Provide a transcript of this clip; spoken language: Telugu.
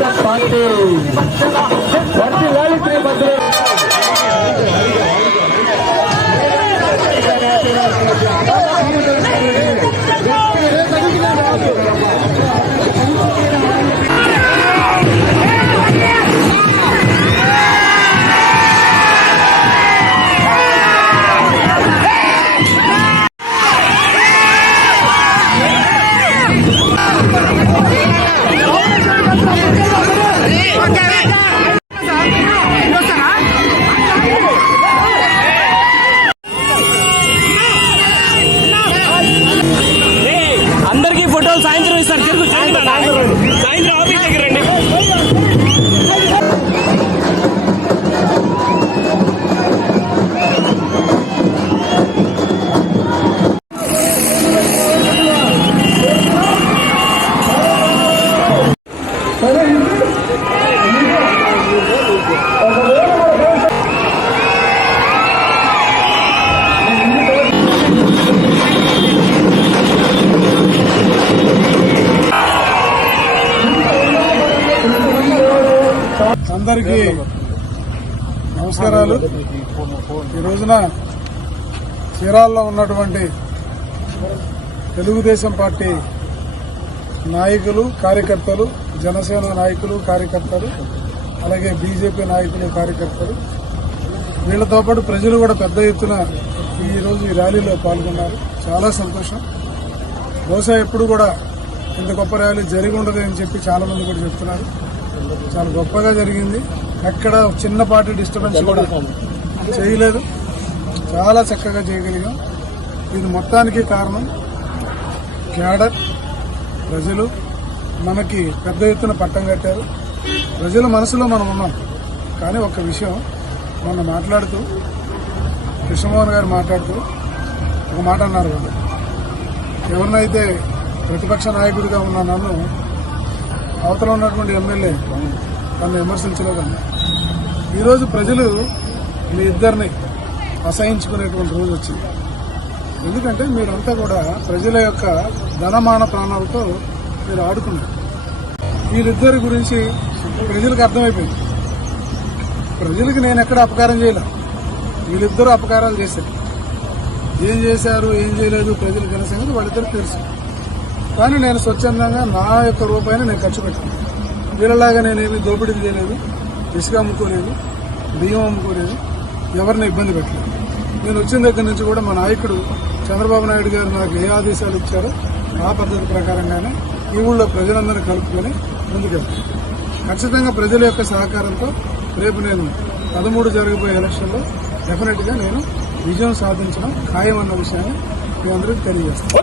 Party anderen. Nein, da habe అందరికీ నమస్కారాలు. ఈ రోజున చీరాల్లో ఉన్నటువంటి తెలుగుదేశం పార్టీ నాయకులు కార్యకర్తలు జనసేన నాయకులు కార్యకర్తలు అలాగే బీజేపీ నాయకులు కార్యకర్తలు వీళ్ళతో పాటు ప్రజలు కూడా పెద్ద ఎత్తున ఈరోజు ఈ ర్యాలీలో పాల్గొన్నారు. చాలా సంతోషం. బహుశా ఎప్పుడు కూడా ఇంత గొప్ప ర్యాలీ జరిగి ఉండదు అని చెప్పి చాలా మంది కూడా చెప్తున్నారు. చాలా గొప్పగా జరిగింది. ఎక్కడ చిన్నపాటి డిస్టర్బెన్స్ కూడా చేయలేదు. చాలా చక్కగా చేయగలిగాం. ఇది మొత్తానికి కారణం క్యాడర్ ప్రజలు మనకి పెద్ద ఎత్తున పట్టం కట్టారు. ప్రజల మనసులో మనం ఉన్నాం. కానీ ఒక విషయం మొన్న మాట్లాడుతూ కృష్ణమోహన్ గారు మాట్లాడుతూ ఒక మాట అన్నారు వాళ్ళు. ఎవరినైతే ప్రతిపక్ష నాయకుడిగా ఉన్న నన్ను అవతల ఉన్నటువంటి ఎమ్మెల్యే తను విమర్శించలేదన్న ఈరోజు ప్రజలు మీ ఇద్దరిని అసహించుకునేటువంటి రోజు వచ్చింది. ఎందుకంటే మీరంతా కూడా ప్రజల యొక్క ధనమాన ప్రాణాలతో మీరు ఆడుకున్నారు. వీళ్ళిద్దరి గురించి ప్రజలకు అర్థమైపోయింది. ప్రజలకు నేను ఎక్కడ అపకారం చేయలే వీళ్ళిద్దరూ అపకారాలు చేశారు. ఏం చేశారు ఏం చేయలేదు ప్రజలకు అనే సంగతి వాళ్ళిద్దరు తెలుసు. కానీ నేను స్వచ్ఛందంగా నా యొక్క రూపాయిని నేను ఖర్చు పెట్టాను. వీళ్ళలాగా నేనేమి దోపిడీ చేయలేదు ఇసుక అమ్ముకోలేదు బియ్యం అమ్ముకోలేదు ఎవరిని ఇబ్బంది పెట్టలేదు. నేను వచ్చిన దగ్గర నుంచి కూడా మా నాయకుడు చంద్రబాబు నాయుడు గారు నాకు ఏ ఆదేశాలు ఇచ్చారో ఆ పద్ధతి ప్రకారంగానే ఈ ఊళ్ళో ప్రజలందరినీ కలుపుకొని ముందుకెళ్తాను ఖచ్చితంగా ప్రజల యొక్క సహకారంతో రేపు నేను పదమూడు జరగబోయే ఎలక్షన్లో డెఫినెట్గా నేను విజయం సాధించడం ఖాయం అన్న విషయాన్ని మీ అందరికీ తెలియజేస్తాను.